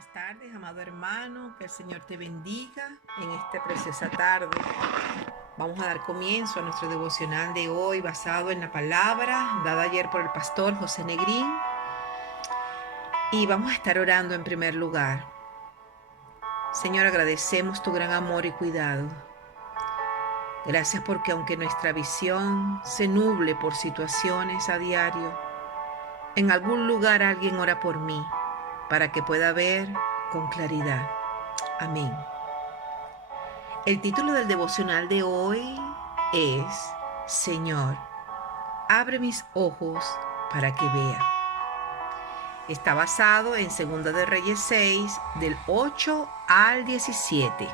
Buenas tardes, amado hermano, que el Señor te bendiga en esta preciosa tarde. Vamos a dar comienzo a nuestro devocional de hoy basado en la palabra dada ayer por el pastor José Negrín. Y vamos a estar orando en primer lugar. Señor, agradecemos tu gran amor y cuidado. Gracias porque aunque nuestra visión se nuble por situaciones a diario, en algún lugar alguien ora por mí para que pueda ver con claridad. Amén. El título del devocional de hoy es Señor, abre mis ojos para que vea. Está basado en 2 de Reyes 6, del 8 al 17.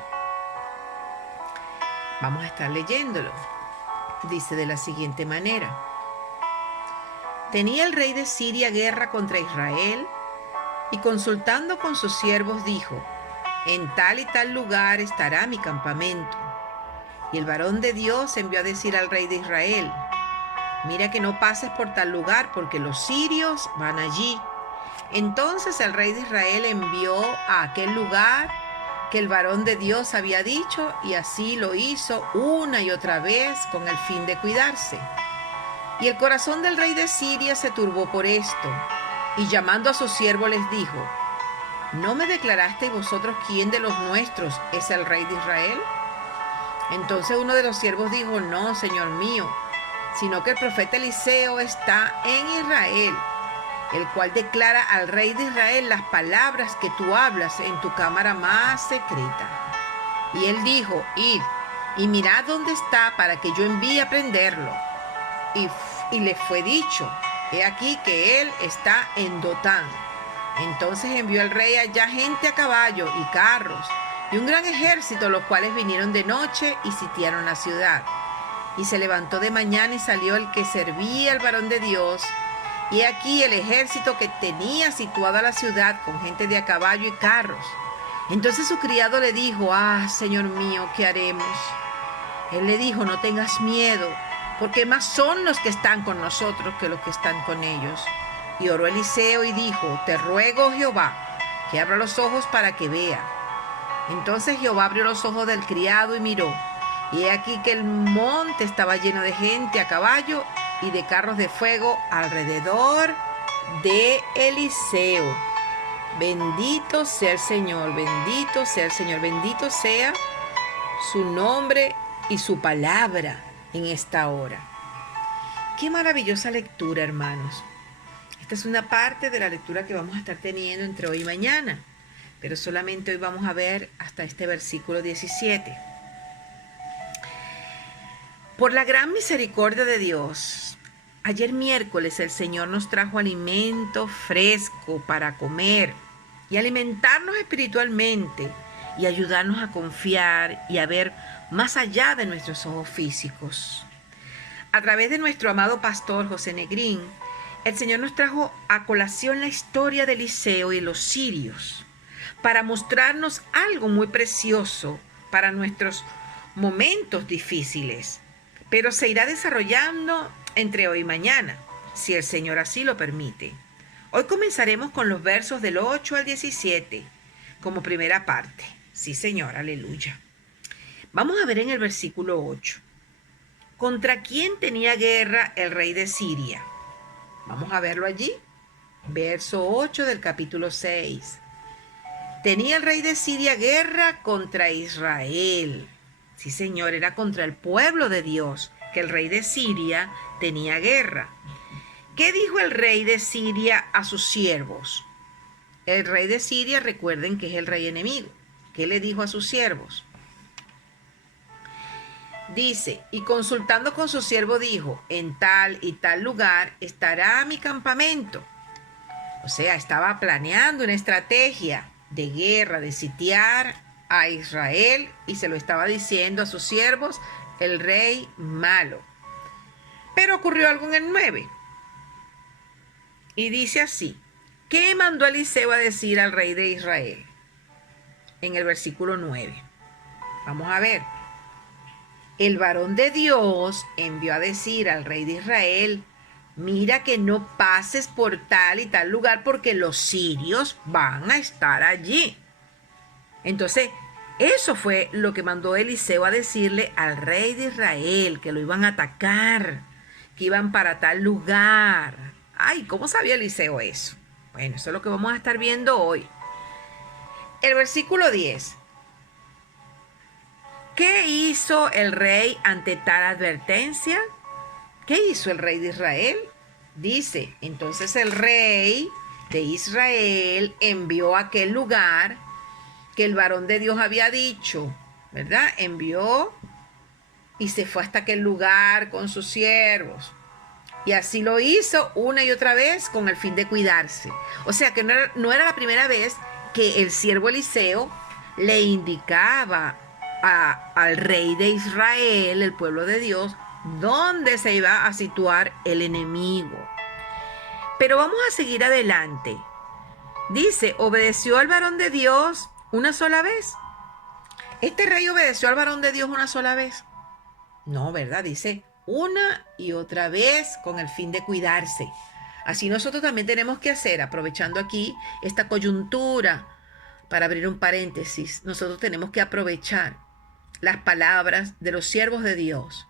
Vamos a estar leyéndolo. Dice de la siguiente manera: Tenía el rey de Siria guerra contra Israel, y consultando con sus siervos dijo: en tal y tal lugar estará mi campamento. Y el varón de Dios envió a decir al rey de Israel: mira que no pases por tal lugar, porque los sirios van allí. Entonces el rey de Israel envió a aquel lugar que el varón de Dios había dicho, y así lo hizo una y otra vez con el fin de cuidarse. Y el corazón del rey de Siria se turbó por esto, y llamando a sus siervos les dijo: ¿no me declarasteis vosotros quién de los nuestros es el rey de Israel? Entonces uno de los siervos dijo: no, señor mío, sino que el profeta Eliseo está en Israel, el cual declara al rey de Israel las palabras que tú hablas en tu cámara más secreta. Y él dijo: id y mirad dónde está, para que yo envíe a prenderlo. Y le fue dicho: he aquí que él está en Dotán. Entonces envió el rey allá gente a caballo y carros y un gran ejército, los cuales vinieron de noche y sitiaron la ciudad. Y se levantó de mañana y salió el que servía al varón de Dios, y aquí el ejército que tenía situada la ciudad con gente de a caballo y carros. Entonces su criado le dijo: señor mío, ¿qué haremos? Él le dijo: no tengas miedo, porque más son los que están con nosotros que los que están con ellos. Y oró Eliseo y dijo: te ruego, Jehová, que abra los ojos para que vea. Entonces Jehová abrió los ojos del criado y miró, y he aquí que el monte estaba lleno de gente a caballo y de carros de fuego alrededor de Eliseo. Bendito sea el Señor, bendito sea el Señor, bendito sea su nombre y su palabra en esta hora. Qué maravillosa lectura, hermanos. Esta es una parte de la lectura que vamos a estar teniendo entre hoy y mañana, pero solamente hoy vamos a ver hasta este versículo 17. Por la gran misericordia de Dios, ayer miércoles el Señor nos trajo alimento fresco para comer y alimentarnos espiritualmente y ayudarnos a confiar y a ver más allá de nuestros ojos físicos. A través de nuestro amado pastor José Negrín, el Señor nos trajo a colación la historia de Eliseo y los sirios para mostrarnos algo muy precioso para nuestros momentos difíciles, pero se irá desarrollando entre hoy y mañana, si el Señor así lo permite. Hoy comenzaremos con los versos del 8 al 17 como primera parte. Sí, Señor, aleluya. Vamos a ver en el versículo 8. ¿Contra quién tenía guerra el rey de Siria? Vamos a verlo allí. Verso 8 del capítulo 6. Tenía el rey de Siria guerra contra Israel. Sí, Señor, era contra el pueblo de Dios que el rey de Siria tenía guerra. ¿Qué dijo el rey de Siria a sus siervos? El rey de Siria, recuerden que es el rey enemigo. ¿Qué le dijo a sus siervos? Dice: y consultando con su siervo dijo: en tal y tal lugar estará mi campamento. O sea, estaba planeando una estrategia de guerra, de sitiar a Israel, y se lo estaba diciendo a sus siervos, el rey malo. Pero ocurrió algo en el 9. Y dice así: ¿qué mandó Eliseo a decir al rey de Israel? En el versículo 9. Vamos a ver. El varón de Dios envió a decir al rey de Israel: mira que no pases por tal y tal lugar porque los sirios van a estar allí. Entonces, eso fue lo que mandó Eliseo a decirle al rey de Israel, que lo iban a atacar, que iban para tal lugar. Ay, ¿cómo sabía Eliseo eso? Bueno, eso es lo que vamos a estar viendo hoy. El versículo 10. ¿Qué hizo el rey ante tal advertencia? ¿Qué hizo el rey de Israel? Dice, entonces el rey de Israel envió a aquel lugar que el varón de Dios había dicho, ¿verdad? Envió y se fue hasta aquel lugar con sus siervos. Y así lo hizo una y otra vez con el fin de cuidarse. O sea que no era la primera vez que el siervo Eliseo le indicaba al rey de Israel, el pueblo de Dios, dónde se iba a situar el enemigo. Pero vamos a seguir adelante. Dice, obedeció al varón de Dios una sola vez. ¿Este rey obedeció al varón de Dios una sola vez? No, ¿verdad? Dice una y otra vez con el fin de cuidarse. Así nosotros también tenemos que hacer, aprovechando aquí esta coyuntura, para abrir un paréntesis, nosotros tenemos que aprovechar las palabras de los siervos de Dios.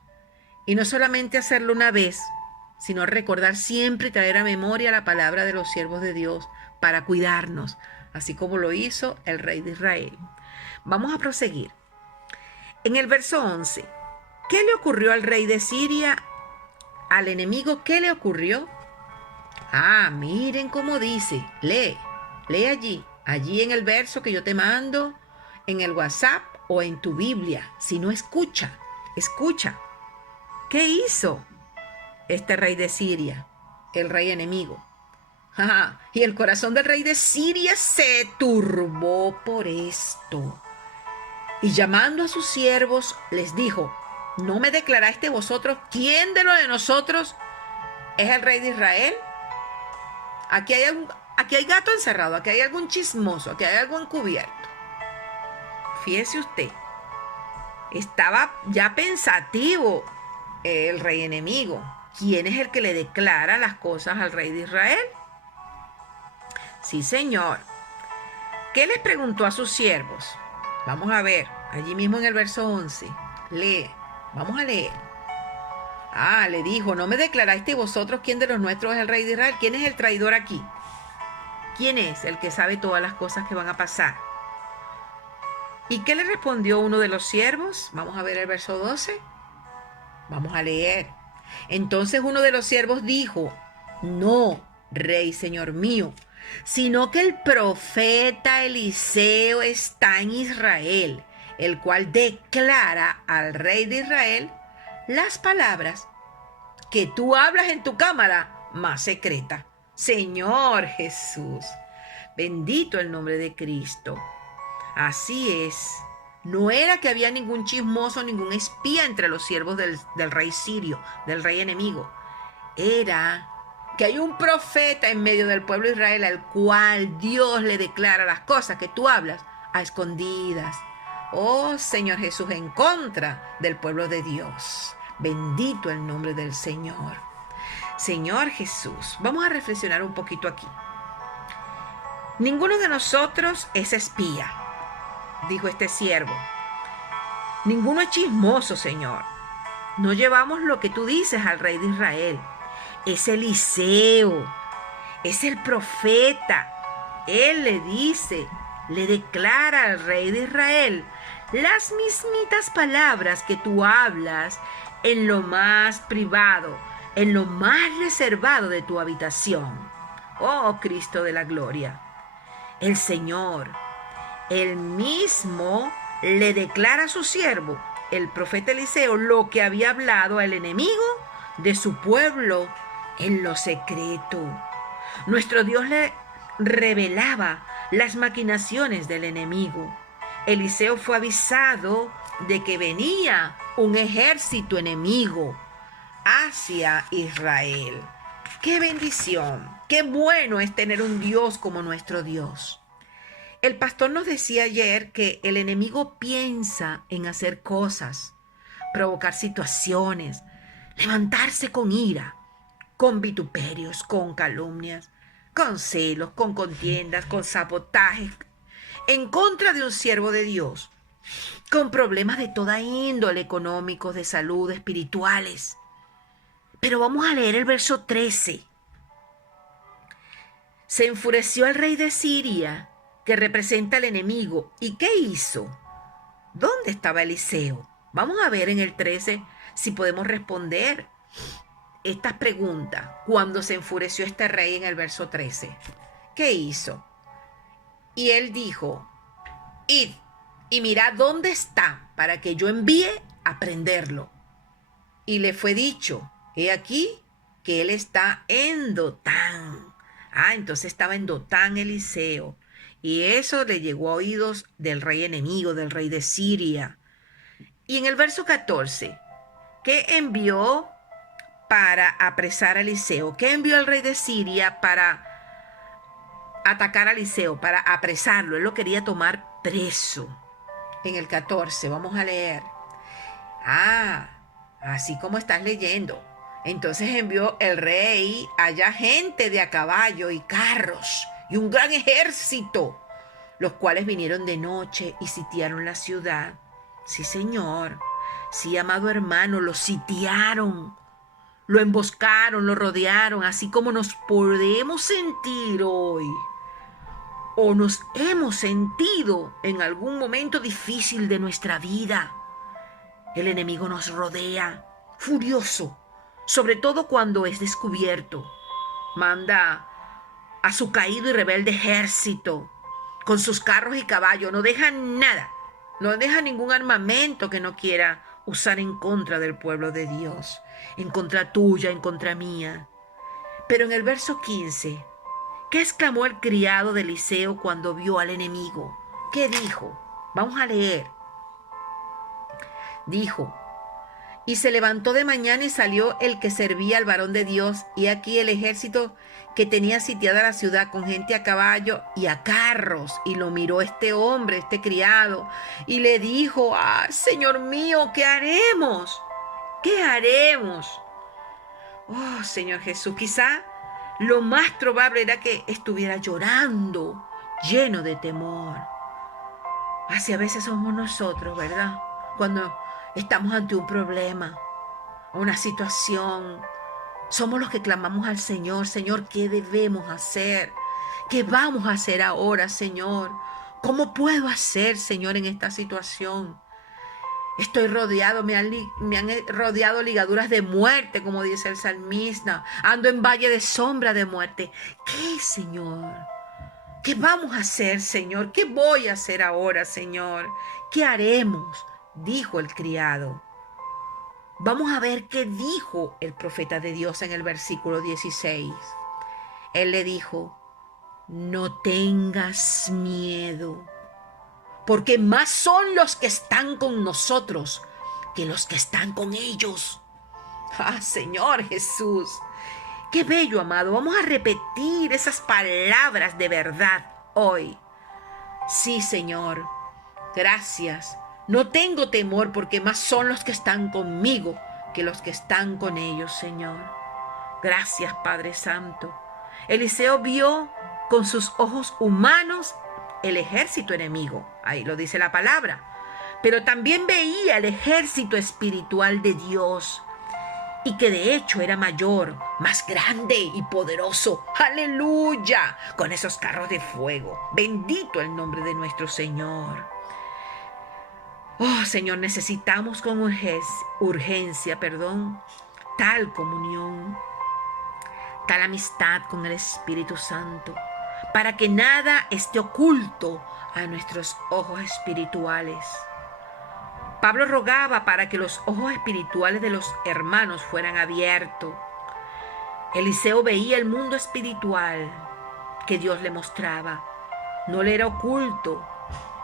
Y no solamente hacerlo una vez, sino recordar siempre y traer a memoria la palabra de los siervos de Dios para cuidarnos, así como lo hizo el rey de Israel. Vamos a proseguir. En el verso 11, ¿qué le ocurrió al rey de Siria? Al enemigo, ¿qué le ocurrió? Miren cómo dice. Lee allí en el verso que yo te mando, en el WhatsApp o en tu Biblia. Si no, escucha. ¿Qué hizo este rey de Siria, el rey enemigo? Y el corazón del rey de Siria se turbó por esto. Y llamando a sus siervos, les dijo, ¿no me declaraste vosotros quién de lo de nosotros es el rey de Israel? Aquí hay gato encerrado, aquí hay algún chismoso, aquí hay algo encubierto. Fíjese usted, estaba ya pensativo el rey enemigo. ¿Quién es el que le declara las cosas al rey de Israel? Sí, señor. ¿Qué les preguntó a sus siervos? Vamos a ver, allí mismo en el verso 11. Lee, vamos a leer. Le dijo, ¿no me declaraste vosotros quién de los nuestros es el rey de Israel? ¿Quién es el traidor aquí? ¿Quién es el que sabe todas las cosas que van a pasar? ¿Y qué le respondió uno de los siervos? Vamos a ver el verso 12. Vamos a leer. Entonces uno de los siervos dijo, no, rey, señor mío, sino que el profeta Eliseo está en Israel, el cual declara al rey de Israel las palabras que tú hablas en tu cámara más secreta. Señor Jesús, bendito el nombre de Cristo. Así es. No era que había ningún chismoso, ningún espía entre los siervos del rey sirio, del rey enemigo. Era que hay un profeta en medio del pueblo de Israel al cual Dios le declara las cosas que tú hablas a escondidas. Oh Señor Jesús, en contra del pueblo de Dios. Bendito el nombre del Señor. Señor Jesús, vamos a reflexionar un poquito aquí. Ninguno de nosotros es espía, dijo este siervo. Ninguno es chismoso, Señor. No llevamos lo que tú dices al rey de Israel. Es Eliseo, es el profeta. Él le dice, le declara al rey de Israel las mismitas palabras que tú hablas en lo más privado, en lo más reservado de tu habitación. Oh Cristo de la gloria. El Señor, Él mismo le declara a su siervo, el profeta Eliseo, lo que había hablado al enemigo de su pueblo en lo secreto. Nuestro Dios le revelaba las maquinaciones del enemigo. Eliseo fue avisado de que venía un ejército enemigo hacia Israel. ¡Qué bendición! ¡Qué bueno es tener un Dios como nuestro Dios! El pastor nos decía ayer que el enemigo piensa en hacer cosas, provocar situaciones, levantarse con ira, con vituperios, con calumnias, con celos, con contiendas, con sabotajes, en contra de un siervo de Dios, con problemas de toda índole, económicos, de salud, espirituales. Pero vamos a leer el verso 13. Se enfureció el rey de Siria, que representa al enemigo. ¿Y qué hizo? ¿Dónde estaba Eliseo? Vamos a ver en el 13 si podemos responder estas preguntas. Cuando se enfureció este rey en el verso 13, ¿qué hizo? Y él dijo: id y mirad dónde está, para que yo envíe a prenderlo. Y le fue dicho: he aquí que él está en Dotán. Entonces estaba en Dotán Eliseo. Y eso le llegó a oídos del rey enemigo, del rey de Siria. Y en el verso 14, ¿qué envió para apresar a Eliseo? ¿Qué envió el rey de Siria para atacar a Eliseo, para apresarlo? Él lo quería tomar preso. En el 14, vamos a leer. Así como estás leyendo. Entonces envió el rey allá gente de a caballo y carros y un gran ejército, los cuales vinieron de noche y sitiaron la ciudad. Sí, Señor. Sí, amado hermano, lo sitiaron, lo emboscaron, lo rodearon, así como nos podemos sentir hoy, o nos hemos sentido en algún momento difícil de nuestra vida. El enemigo nos rodea, furioso, sobre todo cuando es descubierto. Manda a su caído y rebelde ejército con sus carros y caballos. No deja nada, no deja ningún armamento que no quiera usar en contra del pueblo de Dios, en contra tuya, en contra mía. Pero en el verso 15, ¿qué exclamó el criado de Eliseo cuando vio al enemigo? ¿Qué dijo? Vamos a leer. Dijo: y se levantó de mañana y salió el que servía al varón de Dios, y aquí el ejército que tenía sitiada la ciudad con gente a caballo y a carros. Y lo miró este hombre, este criado, y le dijo: Señor mío, ¿qué haremos? ¿Qué haremos? Oh, Señor Jesús, quizá lo más probable era que estuviera llorando, lleno de temor. Así a veces somos nosotros, ¿verdad? Cuando estamos ante un problema, una situación, somos los que clamamos al Señor: Señor, ¿qué debemos hacer? ¿Qué vamos a hacer ahora, Señor? ¿Cómo puedo hacer, Señor, en esta situación? Estoy rodeado, me han rodeado ligaduras de muerte, como dice el salmista. Ando en valle de sombra de muerte. ¿Qué, Señor? ¿Qué vamos a hacer, Señor? ¿Qué voy a hacer ahora, Señor? ¿Qué haremos? Dijo el criado. Vamos a ver qué dijo el profeta de Dios en el versículo 16. Él le dijo: no tengas miedo, porque más son los que están con nosotros que los que están con ellos. Señor Jesús, qué bello, amado. Vamos a repetir esas palabras de verdad hoy. Sí, Señor, gracias. No tengo temor, porque más son los que están conmigo que los que están con ellos, Señor. Gracias, Padre Santo. Eliseo vio con sus ojos humanos el ejército enemigo. Ahí lo dice la palabra. Pero también veía el ejército espiritual de Dios, y que de hecho era mayor, más grande y poderoso. ¡Aleluya! Con esos carros de fuego. Bendito el nombre de nuestro Señor. Oh, Señor, necesitamos con urgencia, tal comunión, tal amistad con el Espíritu Santo, para que nada esté oculto a nuestros ojos espirituales. Pablo rogaba para que los ojos espirituales de los hermanos fueran abiertos. Eliseo veía el mundo espiritual que Dios le mostraba. No le era oculto.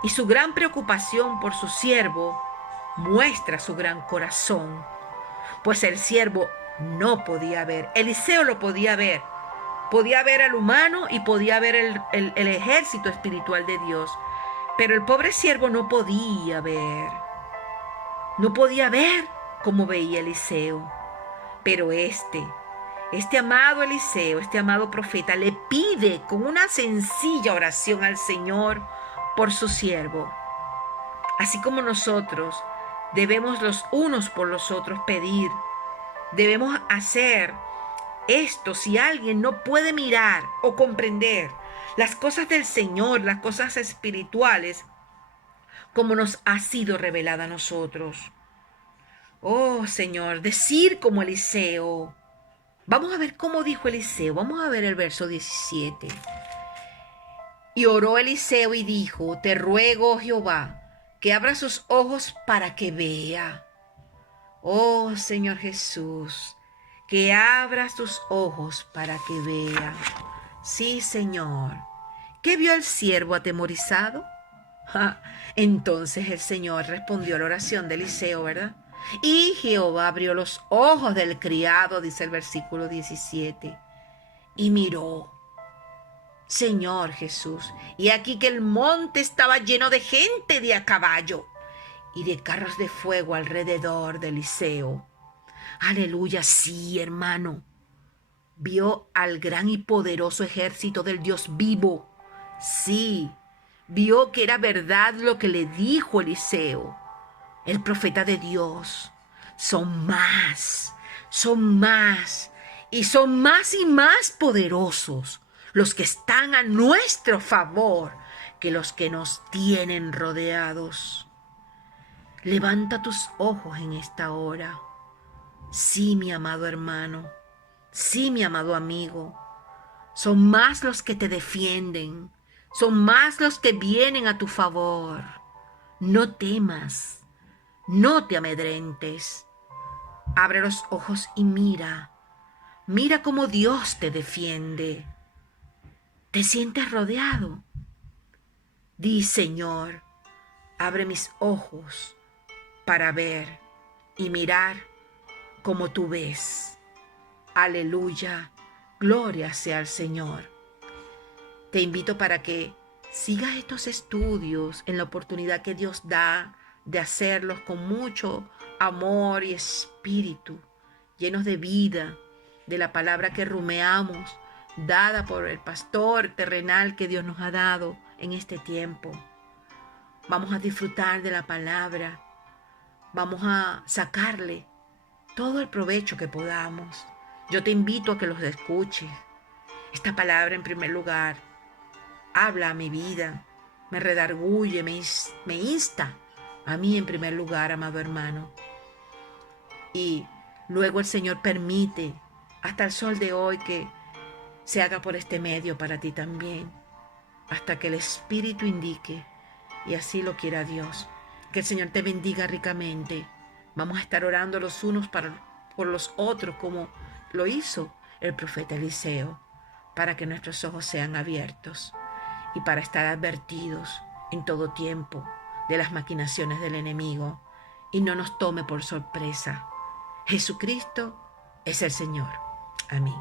Y su gran preocupación por su siervo muestra su gran corazón, pues el siervo no podía ver. Eliseo lo podía ver. Podía ver al humano y podía ver el ejército espiritual de Dios. Pero el pobre siervo no podía ver. No podía ver como veía Eliseo. Pero este Este amado Eliseo, este amado profeta, le pide con una sencilla oración al Señor por su siervo. Así como nosotros debemos los unos por los otros pedir, debemos hacer esto si alguien no puede mirar o comprender las cosas del Señor, las cosas espirituales, como nos ha sido revelada a nosotros. Oh Señor, decir como Eliseo. Vamos a ver cómo dijo Eliseo. Vamos a ver el verso 17. Y oró Eliseo y dijo: te ruego, Jehová, que abra sus ojos para que vea. Oh Señor Jesús, que abras tus ojos para que vea. Sí, Señor. ¿Qué vio el siervo atemorizado? Entonces el Señor respondió a la oración de Eliseo, ¿verdad? Y Jehová abrió los ojos del criado, dice el versículo 17, y miró. Señor Jesús, y aquí que el monte estaba lleno de gente de a caballo y de carros de fuego alrededor de Eliseo. Aleluya, sí, hermano. Vio al gran y poderoso ejército del Dios vivo. Sí, vio que era verdad lo que le dijo Eliseo, el profeta de Dios. Son más y más poderosos los que están a nuestro favor que los que nos tienen rodeados. Levanta tus ojos en esta hora. Sí, mi amado hermano, sí, mi amado amigo, son más los que te defienden, son más los que vienen a tu favor. No temas, no te amedrentes. Abre los ojos y mira cómo Dios te defiende. ¿Te sientes rodeado? Di, Señor, abre mis ojos para ver y mirar como tú ves. Aleluya, gloria sea al Señor. Te invito para que sigas estos estudios en la oportunidad que Dios da de hacerlos con mucho amor y espíritu, llenos de vida, de la palabra que rumeamos, dada por el pastor terrenal que Dios nos ha dado en este tiempo. Vamos a disfrutar de la palabra, vamos a sacarle todo el provecho que podamos. Yo te invito a que los escuches. Esta palabra, en primer lugar, habla a mi vida, me redarguye, me insta a mí en primer lugar, amado hermano. Y luego el Señor permite hasta el sol de hoy que se haga por este medio para ti también, hasta que el Espíritu indique, y así lo quiera Dios. Que el Señor te bendiga ricamente. Vamos a estar orando los unos por los otros, como lo hizo el profeta Eliseo, para que nuestros ojos sean abiertos y para estar advertidos en todo tiempo de las maquinaciones del enemigo y no nos tome por sorpresa. Jesucristo es el Señor. Amén.